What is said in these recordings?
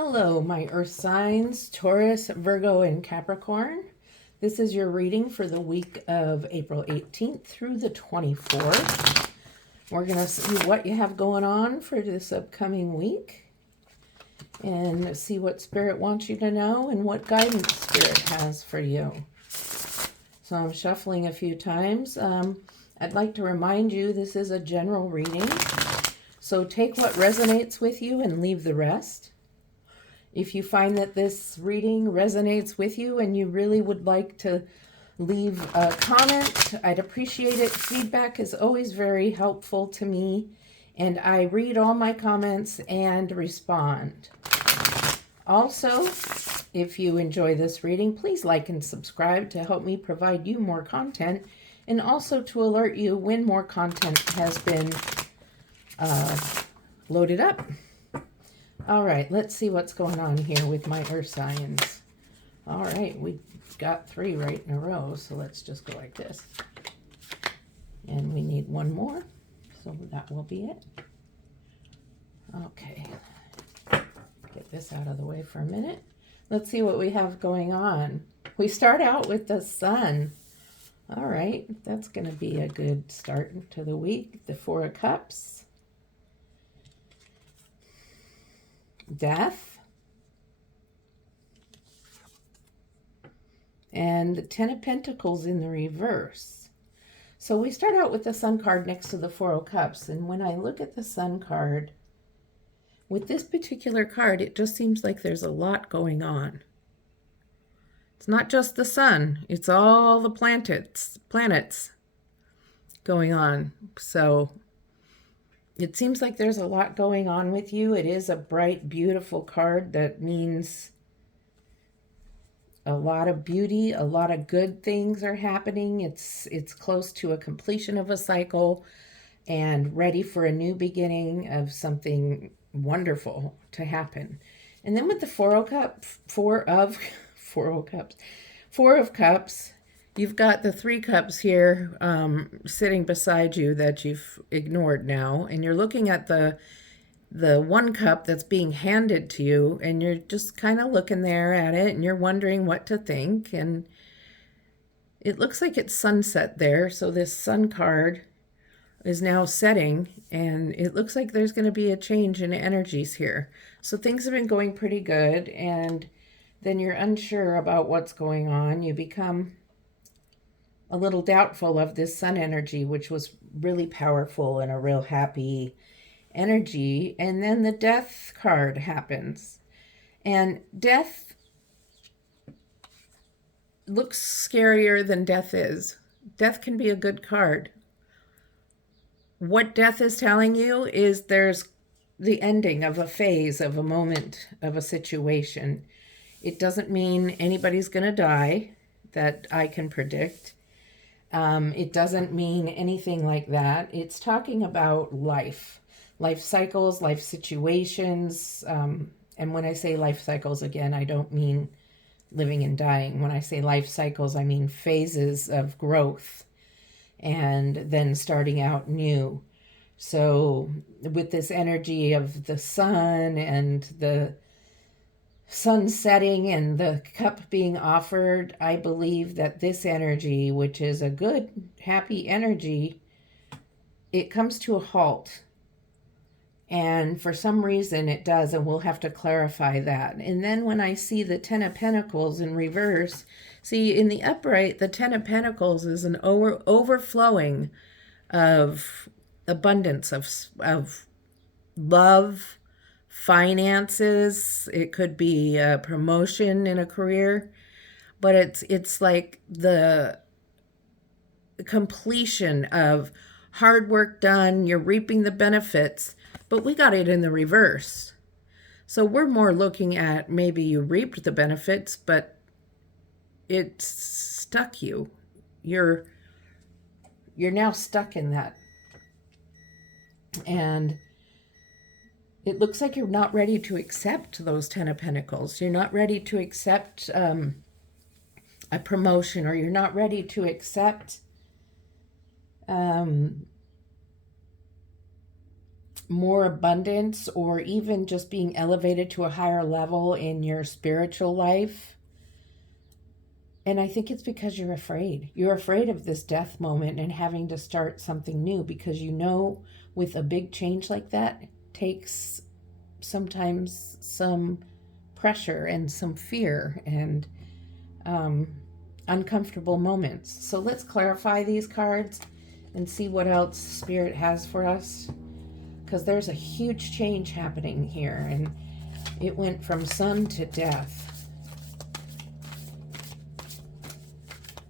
Hello, my earth signs, Taurus, Virgo, and Capricorn. This is your reading for the week of April 18th through the 24th. We're going to see what you have going on for this upcoming week and see what Spirit wants you to know and what guidance Spirit has for you. So I'm shuffling a few times. I'd like to remind you this is a general reading, so take what resonates with you and leave the rest. If you find that this reading resonates with you and you really would like to leave a comment, I'd appreciate it. Feedback is always very helpful to me, and I read all my comments and respond. Also, if you enjoy this reading, please like and subscribe to help me provide you more content, and also to alert you when more content has been loaded up. All right, let's see what's going on here with my earth signs. All right, we got 3 right in a row, so let's just go like this. And we need one more, so that will be it. Okay, get this out of the way for a minute. Let's see what we have going on. We start out with the sun. All right, that's going to be a good start to the week. The 4 of Cups. Death, and the 10 of Pentacles in the reverse. So we start out with the Sun card next to the 4 of Cups, and when I look at the Sun card, with this particular card, it just seems like there's a lot going on. It's not just the Sun, it's all the planets going on. So it seems like there's a lot going on with you. It is a bright, beautiful card that means a lot of beauty, a lot of good things are happening. It's close to a completion of a cycle and ready for a new beginning of something wonderful to happen. And then with the 4 of Cups, you've got the 3 cups here sitting beside you that you've ignored now, and you're looking at the 1 cup that's being handed to you, and you're just kind of looking there at it, and you're wondering what to think, and it looks like it's sunset there, so this Sun card is now setting, and it looks like there's going to be a change in energies here. So things have been going pretty good, and then you're unsure about what's going on. You become a little doubtful of this Sun energy, which was really powerful and a real happy energy. And then the Death card happens. And death looks scarier than death is. Death can be a good card. What death is telling you is there's the ending of a phase, of a moment, of a situation. It doesn't mean anybody's going to die that I can predict. It doesn't mean anything like that. It's talking about life cycles, life situations. And when I say life cycles, again, I don't mean living and dying. When I say life cycles, I mean phases of growth and then starting out new. So with this energy of the Sun and the Sun setting and the cup being offered, I believe that this energy, which is a good, happy energy, it comes to a halt. And for some reason it does, and we'll have to clarify that. And then when I see the 10 of Pentacles in reverse, see in the upright, the 10 of Pentacles is an overflowing of abundance, of love, finances. It could be a promotion in a career, but it's like the completion of hard work done. You're reaping the benefits, but we got it in the reverse. So we're more looking at maybe you reaped the benefits, but it stuck you. You're now stuck in that. And it looks like you're not ready to accept those 10 of Pentacles. You're not ready to accept a promotion, or you're not ready to accept more abundance, or even just being elevated to a higher level in your spiritual life. And I think it's because you're afraid. You're afraid of this death moment and having to start something new, because you know with a big change like that takes sometimes some pressure and some fear and uncomfortable moments. So let's clarify these cards and see what else Spirit has for us, because there's a huge change happening here, and it went from Sun to Death.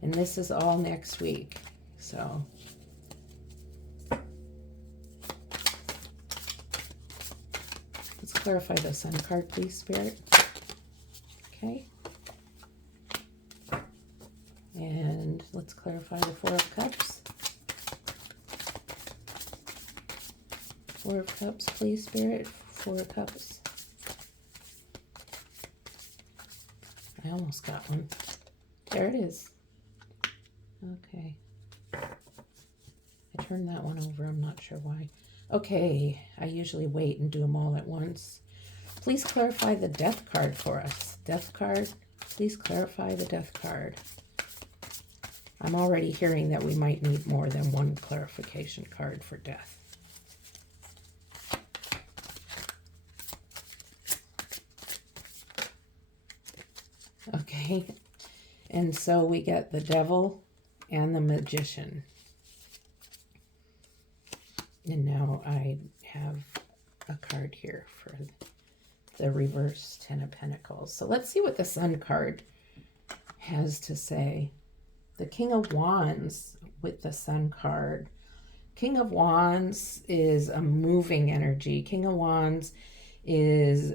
And this is all next week. So let's clarify the Sun card, please, Spirit. Okay. And let's clarify the Four of Cups. Four of Cups, please, Spirit. Four of Cups. I almost got one. There it is. Okay. I turned that one over. I'm not sure why. Okay. I usually wait and do them all at once. Please clarify the Death card for us. Death card. Please clarify the Death card. I'm already hearing that we might need more than one clarification card for Death. Okay. And so we get the Devil and the Magician. And now I have a card here for the reverse Ten of Pentacles. So let's see what the Sun card has to say. The King of Wands with the Sun card. King of Wands is a moving energy. King of Wands is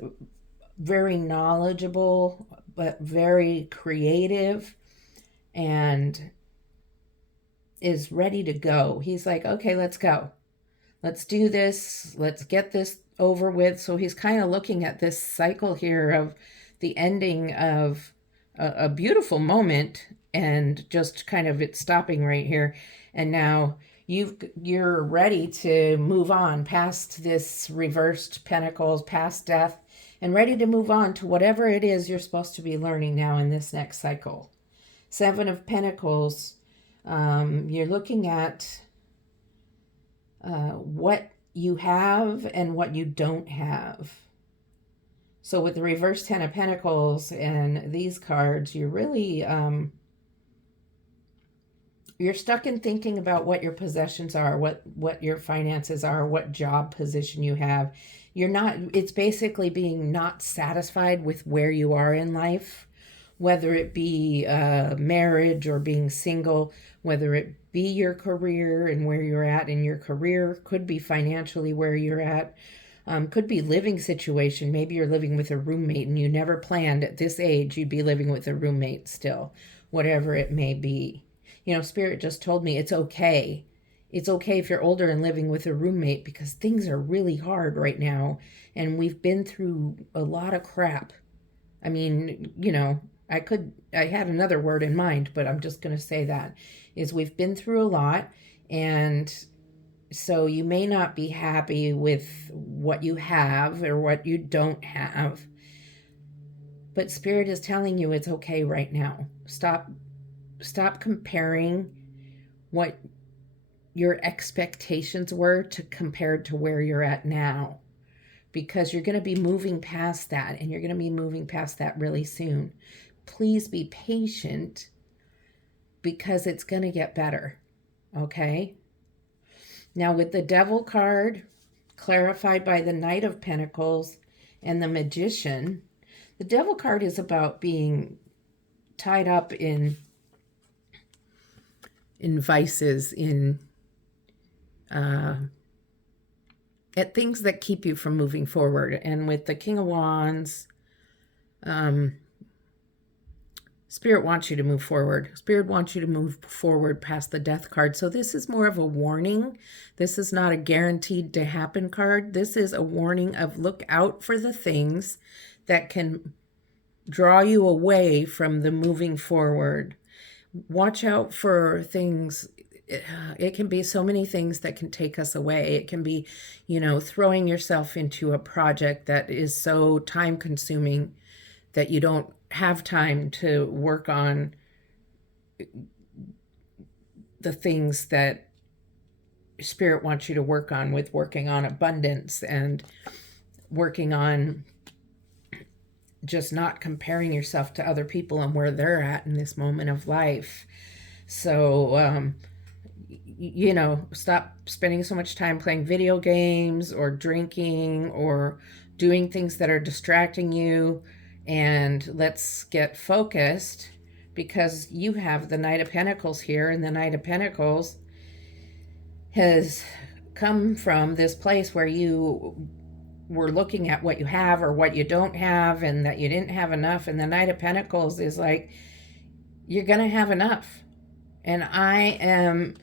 very knowledgeable, but very creative, and is ready to go. He's like, okay, let's go. Let's do this. Let's get this over with. So he's kind of looking at this cycle here of the ending of a beautiful moment, and just kind of it stopping right here. And now you're ready to move on past this reversed Pentacles, past Death, and ready to move on to whatever it is you're supposed to be learning now in this next cycle. Seven of Pentacles, you're looking at what you have and what you don't have. So with the reverse Ten of Pentacles and these cards, you're really, you're stuck in thinking about what your possessions are, what your finances are, what job position you have. You're not, it's basically being not satisfied with where you are in life, whether it be marriage or being single, whether it be your career and where you're at in your career, could be financially where you're at, could be living situation. Maybe you're living with a roommate and you never planned at this age you'd be living with a roommate still, whatever it may be. You know, Spirit just told me it's okay. It's okay if you're older and living with a roommate, because things are really hard right now. And we've been through a lot of crap. I mean, you know, I had another word in mind, but I'm just going to say that is we've been through a lot. And so you may not be happy with what you have or what you don't have. But Spirit is telling you it's okay right now. Stop comparing what your expectations were to compared to where you're at now, because you're going to be moving past that, and you're going to be moving past that really soon. Please be patient, because it's going to get better. Okay? Now with the Devil card clarified by the Knight of Pentacles and the Magician, the Devil card is about being tied up in vices, in at things that keep you from moving forward. And with the King of Wands, Spirit wants you to move forward. Spirit wants you to move forward past the Death card. So this is more of a warning. This is not a guaranteed to happen card. This is a warning of look out for the things that can draw you away from the moving forward. Watch out for things it can be so many things that can take us away. It can be, throwing yourself into a project that is so time consuming that you don't have time to work on the things that Spirit wants you to work on, with working on abundance and working on just not comparing yourself to other people and where they're at in this moment of life. So, stop spending so much time playing video games or drinking or doing things that are distracting you. And let's get focused, because you have the Knight of Pentacles here, and the Knight of Pentacles has come from this place where you were looking at what you have or what you don't have, and that you didn't have enough. And the Knight of Pentacles is like, you're going to have enough. And I am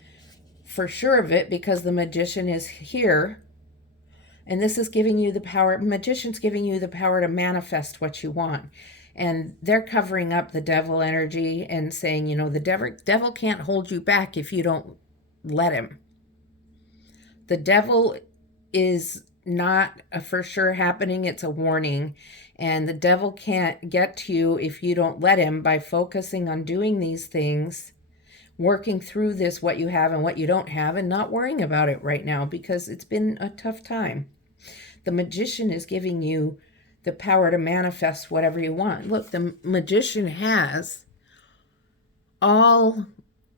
for sure of it, because the Magician is here. And this is giving you the power. Magician's giving you the power to manifest what you want. And they're covering up the devil energy and saying, the devil can't hold you back if you don't let him. The devil is not a for sure happening, it's a warning. And the devil can't get to you if you don't let him, by focusing on doing these things, working through this, what you have and what you don't have, and not worrying about it right now, because it's been a tough time. The Magician is giving you the power to manifest whatever you want. Look, the Magician has all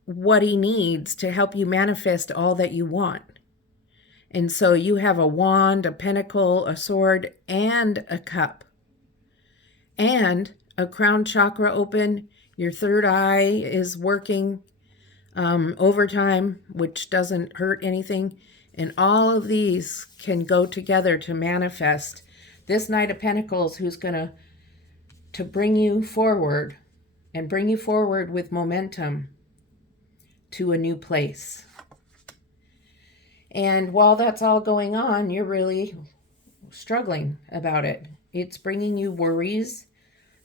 what he needs to help you manifest all that you want. And so you have a wand, a pentacle, a sword, and a cup, and a crown chakra open. Your third eye is working overtime, which doesn't hurt anything. And all of these can go together to manifest this Knight of Pentacles, who's going to bring you forward, and bring you forward with momentum to a new place. And while that's all going on, you're really struggling about it. It's bringing you worries.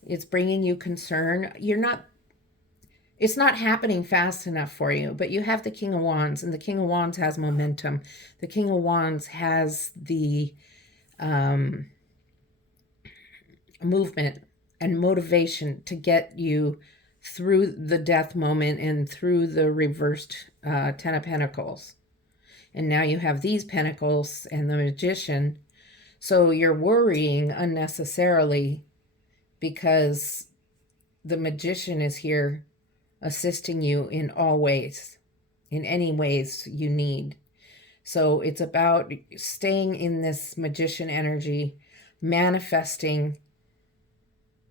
It's bringing you concern. It's not happening fast enough for you, but you have the King of Wands, and the King of Wands has momentum. The King of Wands has the movement and motivation to get you through the death moment and through the reversed Ten of Pentacles. And now you have these Pentacles and the Magician. So you're worrying unnecessarily, because the Magician is here assisting you in all ways, in any ways you need. So it's about staying in this Magician energy, manifesting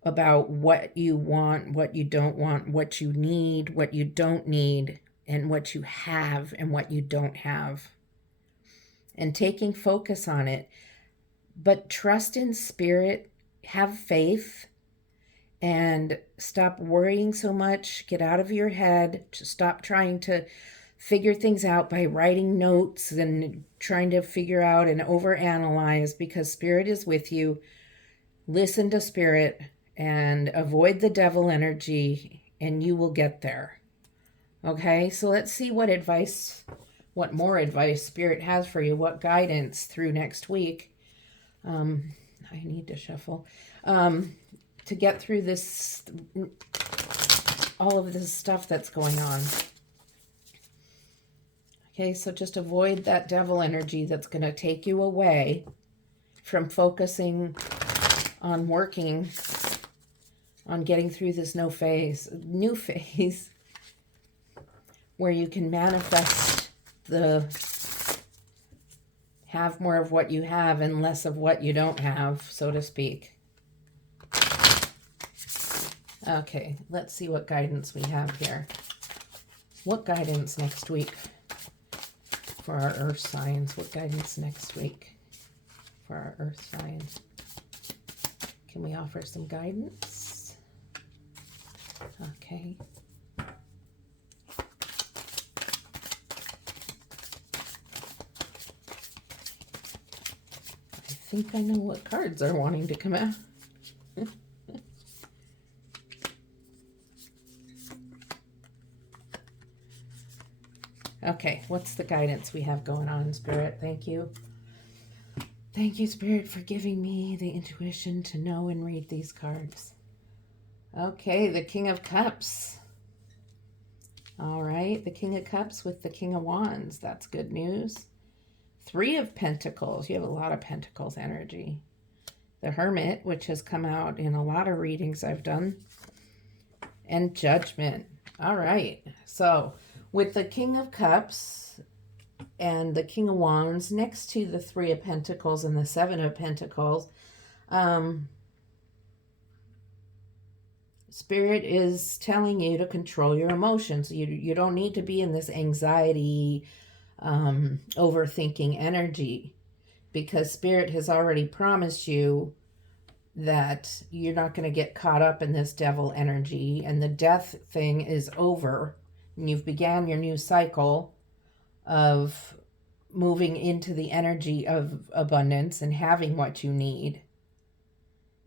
about what you want, what you don't want, what you need, what you don't need, and what you have and what you don't have. And taking focus on it. But trust in Spirit, have faith, and stop worrying so much. Get out of your head. Stop trying to figure things out by writing notes and trying to figure out and overanalyze, because Spirit is with you. Listen to Spirit and avoid the devil energy, and you will get there. Okay, so let's see what more advice Spirit has for you, what guidance through next week. I need to shuffle. To get through this, all of this stuff that's going on. Okay, so just avoid that devil energy that's going to take you away from focusing on working on getting through this new phase where you can manifest have more of what you have and less of what you don't have, so to speak. Okay, let's see what guidance we have here. What guidance next week for our earth signs? What guidance next week for our earth signs? Can we offer some guidance? Okay. I think I know what cards are wanting to come out. Okay, what's the guidance we have going on, Spirit? Thank you. Thank you, Spirit, for giving me the intuition to know and read these cards. Okay, the King of Cups. All right, the King of Cups with the King of Wands. That's good news. Three of Pentacles. You have a lot of Pentacles energy. The Hermit, which has come out in a lot of readings I've done. And Judgment. All right, so with the King of Cups and the King of Wands next to the Three of Pentacles and the Seven of Pentacles, Spirit is telling you to control your emotions. You don't need to be in this anxiety, overthinking energy, because Spirit has already promised you that you're not going to get caught up in this devil energy, and the death thing is over, and you've began your new cycle of moving into the energy of abundance and having what you need,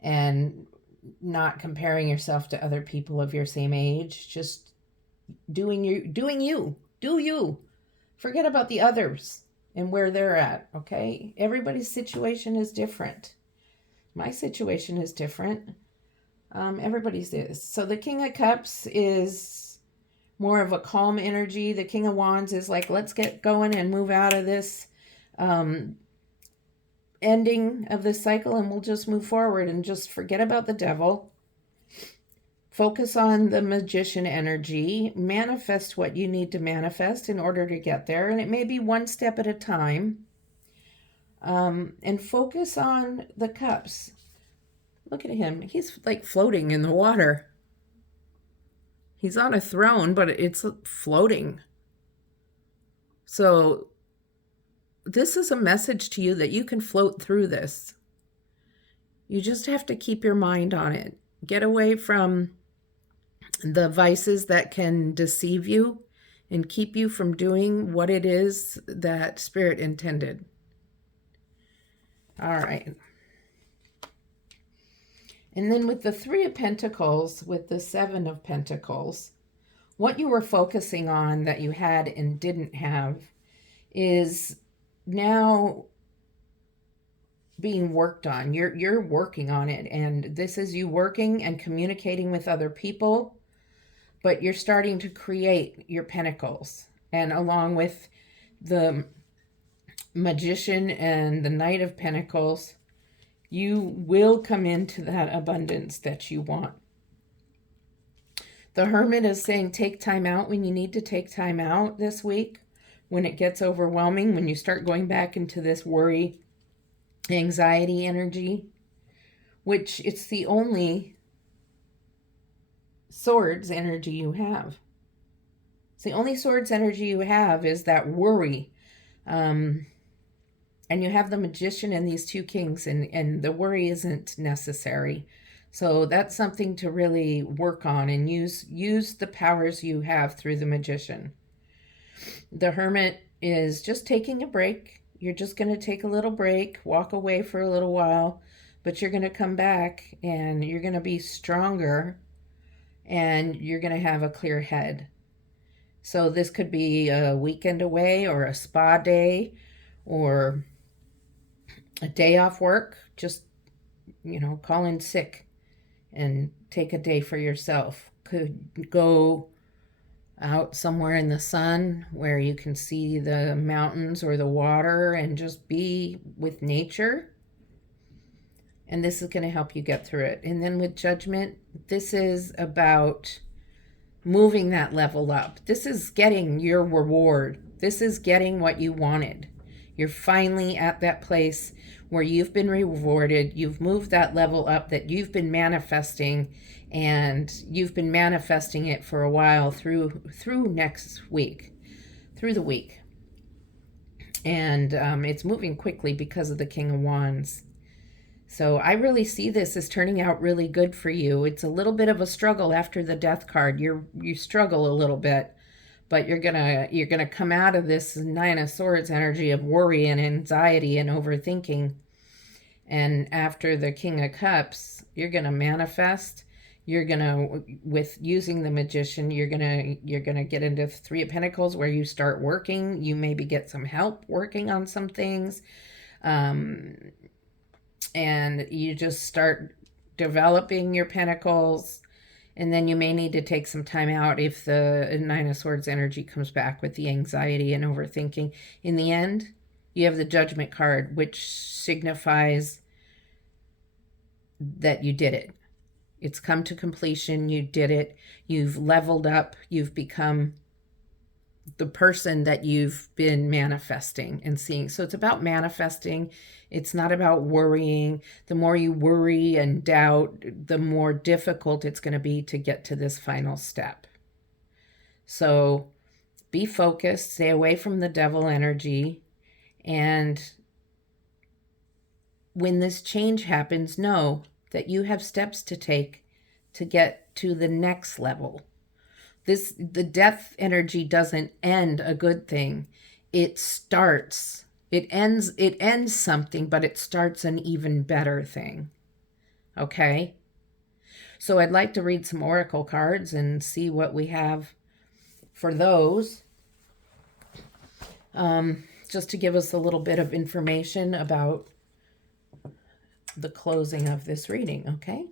and not comparing yourself to other people of your same age. Just do you. Forget about the others and where they're at, okay? Everybody's situation is different. My situation is different. Everybody's is. So the King of Cups is more of a calm energy. The King of Wands is like, let's get going and move out of this ending of this cycle, and we'll just move forward and just forget about the devil. Focus on the Magician energy. Manifest what you need to manifest in order to get there. And it may be one step at a time. And focus on the cups. Look at him. He's like floating in the water. He's on a throne, but it's floating. So this is a message to you that you can float through this. You just have to keep your mind on it. Get away from the vices that can deceive you and keep you from doing what it is that Spirit intended. All right. And then with the Three of Pentacles, with the Seven of Pentacles, what you were focusing on that you had and didn't have is now being worked on. You're working on it, and this is you working and communicating with other people, but you're starting to create your pentacles. And along with the Magician and the Knight of Pentacles, you will come into that abundance that you want. The Hermit is saying take time out when you need to take time out this week, when it gets overwhelming, when you start going back into this worry, anxiety energy, which it's the only Swords energy you have. It's the only Swords energy you have is that worry. And you have the Magician and these two kings, and the worry isn't necessary. So that's something to really work on and use the powers you have through the Magician. The Hermit is just taking a break. You're just going to take a little break, walk away for a little while, but you're going to come back and you're going to be stronger and you're going to have a clear head. So this could be a weekend away or a spa day or a day off work. Just, call in sick and take a day for yourself. Could go out somewhere in the sun where you can see the mountains or the water and just be with nature. And this is going to help you get through it. And then with Judgment, this is about moving that level up. This is getting your reward. This is getting what you wanted. You're finally at that place where you've been rewarded. You've moved that level up that you've been manifesting, and you've been manifesting it for a while through next week, through the week. And it's moving quickly because of the King of Wands. So I really see this as turning out really good for you. It's a little bit of a struggle after the Death card. You struggle a little bit, but you're gonna come out of this Nine of Swords energy of worry and anxiety and overthinking. And after the King of Cups, you're gonna manifest. You're gonna, with using the Magician, you're gonna get into Three of Pentacles, where you start working. You maybe get some help working on some things, and you just start developing your pentacles. And then you may need to take some time out if the Nine of Swords energy comes back with the anxiety and overthinking. In the end, you have the Judgment card, which signifies that you did it. It's come to completion. You did it. You've leveled up. You've become the person that you've been manifesting and seeing. So it's about manifesting. It's not about worrying. The more you worry and doubt, the more difficult it's going to be to get to this final step. So be focused. Stay away from the devil energy. And when this change happens, know that you have steps to take to get to the next level. The death energy doesn't end a good thing. It starts, it ends something, but it starts an even better thing. Okay? So I'd like to read some oracle cards and see what we have for those. Just to give us a little bit of information about the closing of this reading, okay?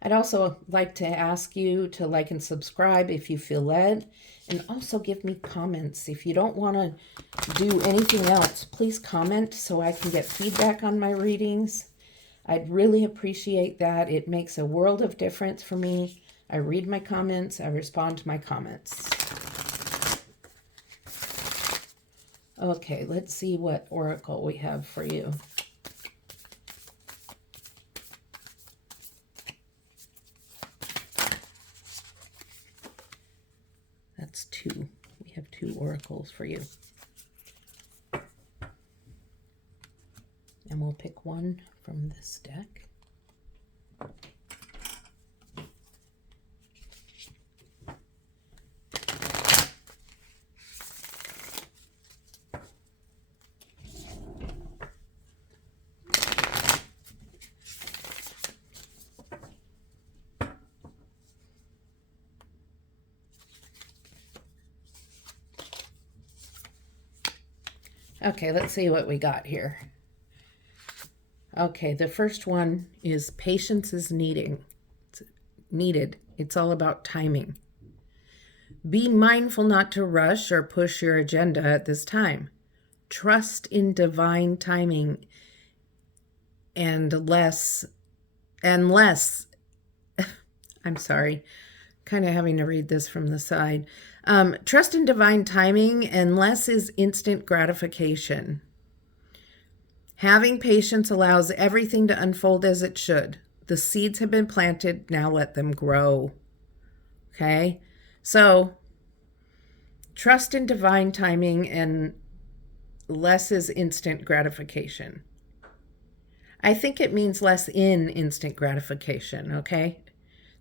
I'd also like to ask you to like and subscribe if you feel led, and also give me comments. If you don't want to do anything else, please comment so I can get feedback on my readings. I'd really appreciate that. It makes a world of difference for me. I read my comments. I respond to my comments. Okay, let's see what oracle we have for you. That's two. We have two oracles for you. And we'll pick one from this deck. Okay, let's see what we got here. Okay, the first one is patience is needed. It's all about timing. Be mindful not to rush or push your agenda at this time. Trust in divine timing and less, I'm sorry, kind of having to read this from the side. Trust in divine timing, and less is instant gratification. Having patience allows everything to unfold as it should. The seeds have been planted, now let them grow. Okay? So, trust in divine timing, and less is instant gratification. I think it means less in instant gratification, okay?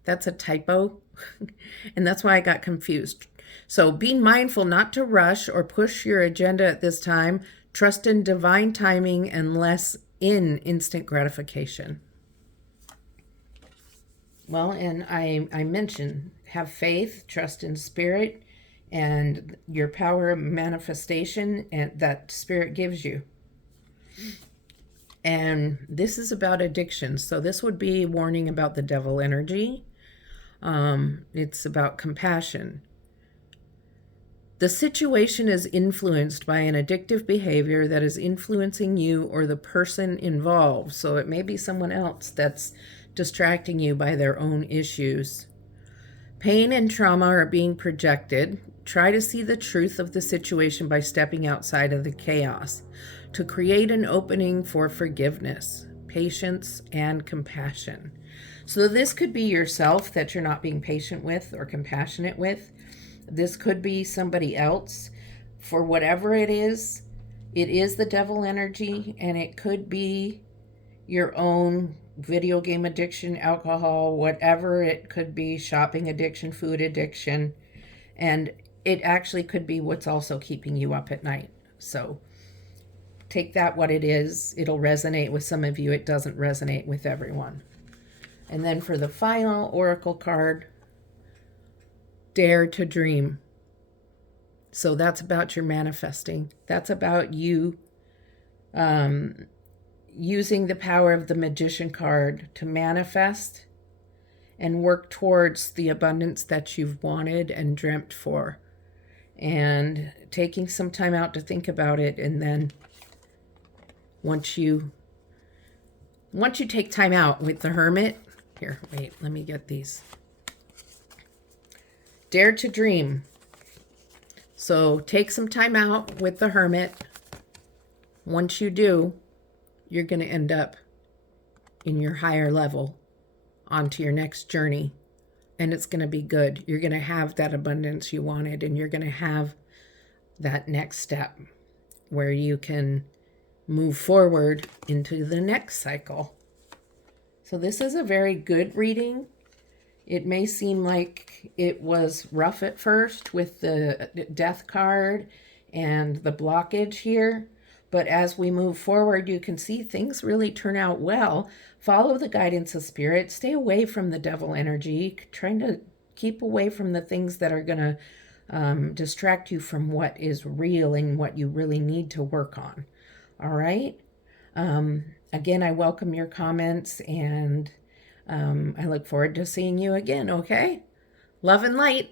That's a typo, and that's why I got confused. So be mindful not to rush or push your agenda at this time. Trust in divine timing and less in instant gratification. Well, and I mentioned have faith, trust in spirit, and your power of manifestation and that spirit gives you. And this is about addiction. So this would be a warning about the devil energy. It's about compassion. The situation is influenced by an addictive behavior that is influencing you or the person involved. So it may be someone else that's distracting you by their own issues. Pain and trauma are being projected. Try to see the truth of the situation by stepping outside of the chaos to create an opening for forgiveness, patience, and compassion. So this could be yourself that you're not being patient with or compassionate with. This could be somebody else. For whatever it is the devil energy, and it could be your own video game addiction, alcohol, whatever. It could be shopping addiction, food addiction, and it actually could be what's also keeping you up at night. So take that what it is. It'll resonate with some of you. It doesn't resonate with everyone. And then for the final oracle card, dare to dream. So that's about your manifesting. That's about you using the power of the magician card to manifest and work towards the abundance that you've wanted and dreamt for. And taking some time out to think about it. And then once you take time out with the Hermit, here, wait, let me get these. Dare to dream. So take some time out with the Hermit. Once you do, you're going to end up in your higher level onto your next journey. And it's going to be good. You're going to have that abundance you wanted, and you're going to have that next step where you can move forward into the next cycle. So this is a very good reading. It may seem like it was rough at first with the death card and the blockage here, but as we move forward, you can see things really turn out well. Follow the guidance of spirit. Stay away from the devil energy, trying to keep away from the things that are going to distract you from what is real and what you really need to work on. All right. Again, I welcome your comments, and I look forward to seeing you again. Okay. Love and light.